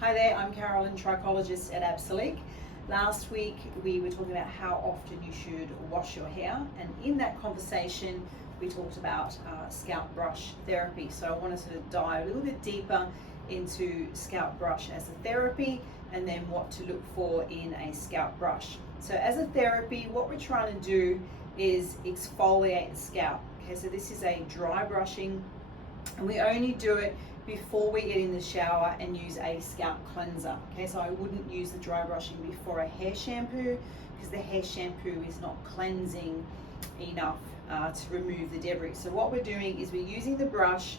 Hi there, I'm Carolyn, trichologist at Absolique. Last week we were talking about how often you should wash your hair, and in that conversation we talked about scalp brush therapy. So I want to sort of dive a little bit deeper into scalp brush as a therapy, and then what to look for in a scalp brush. So as a therapy, what we're trying to do is exfoliate the scalp. Okay, so this is a dry brushing, and we only do it before we get in the shower and use a scalp cleanser. Okay, so I wouldn't use the dry brushing before a hair shampoo, because the hair shampoo is not cleansing enough to remove the debris. So what we're doing is we're using the brush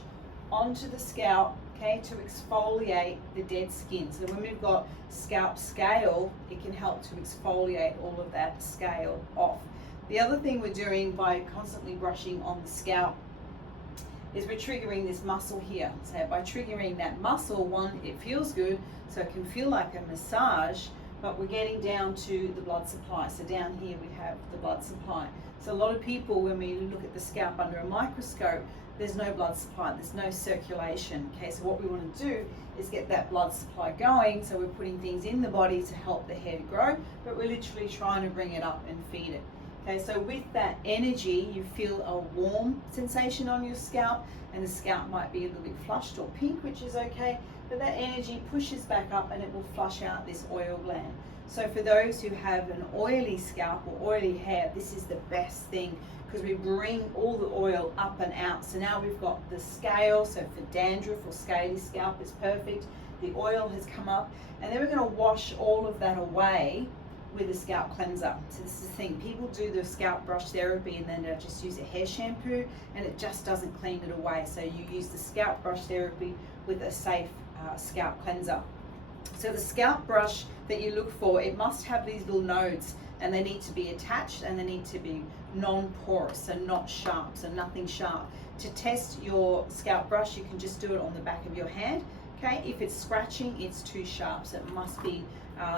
onto the scalp, okay, to exfoliate the dead skin. So when we've got scalp scale, it can help to exfoliate all of that scale off. The other thing we're doing by constantly brushing on the scalp is we're triggering this muscle here. So by triggering that muscle, one, it feels good, so it can feel like a massage, but we're getting down to the blood supply. So down here we have the blood supply. So a lot of people, when we look at the scalp under a microscope, there's no blood supply, there's no circulation. Okay, so what we want to do is get that blood supply going. So we're putting things in the body to help the hair to grow, but we're literally trying to bring it up and feed it. Okay, so with that energy, you feel a warm sensation on your scalp, and the scalp might be a little bit flushed or pink, which is okay, but that energy pushes back up and it will flush out this oil gland. So for those who have an oily scalp or oily hair, this is the best thing, because we bring all the oil up and out. So now we've got the scale, so for dandruff or scaly scalp is perfect. The oil has come up, and then we're going to wash all of that away with a scalp cleanser. So this is the thing, people do the scalp brush therapy and then they just use a hair shampoo and it just doesn't clean it away. So you use the scalp brush therapy with a safe scalp cleanser. So the scalp brush that you look for, it must have these little nodes, and they need to be attached and they need to be non-porous, so not sharp, so nothing sharp. To test your scalp brush, you can just do it on the back of your hand. Okay, if it's scratching, it's too sharp, so it must be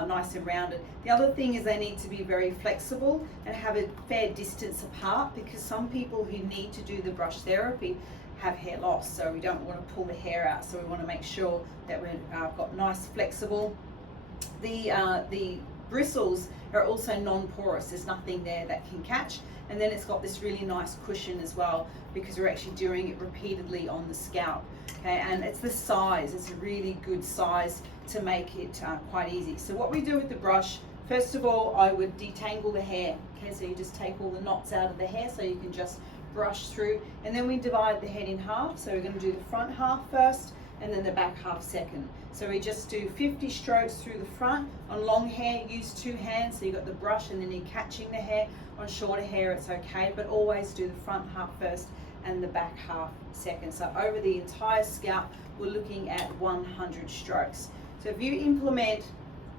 nice and rounded. The other thing is they need to be very flexible and have a fair distance apart, because some people who need to do the brush therapy have hair loss, so we don't want to pull the hair out, so we want to make sure that we've got nice flexible. The bristles are also non-porous, there's nothing there that can catch, and then it's got this really nice cushion as well, because we're actually doing it repeatedly on the scalp. Okay, and it's the size, it's a really good size to make it quite easy. So what we do with the brush, first of all, I would detangle the hair. Okay, so you just take all the knots out of the hair so you can just brush through, and then we divide the head in half. So we're going to do the front half first and then the back half second. So we just do 50 strokes through the front. On long hair, use 2 hands, so you've got the brush and then you're catching the hair. On shorter hair, it's okay, but always do the front half first and the back half second. So over the entire scalp, we're looking at 100 strokes. So if you implement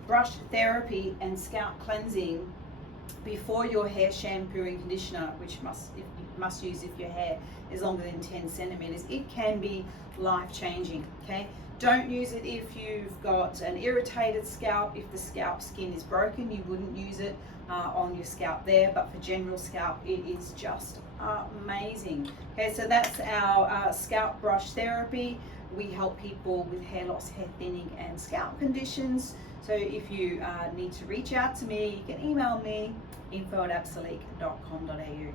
brush therapy and scalp cleansing before your hair shampoo and conditioner, which you must use if your hair is longer than 10 centimeters, it can be life-changing. Okay, don't use it if you've got an irritated scalp. If the scalp skin is broken, you wouldn't use it on your scalp there, but for general scalp, it is just amazing. Okay, so that's our scalp brush therapy. We help people with hair loss, hair thinning, and scalp conditions. So if you need to reach out to me, you can email me, info@absolique.com.au.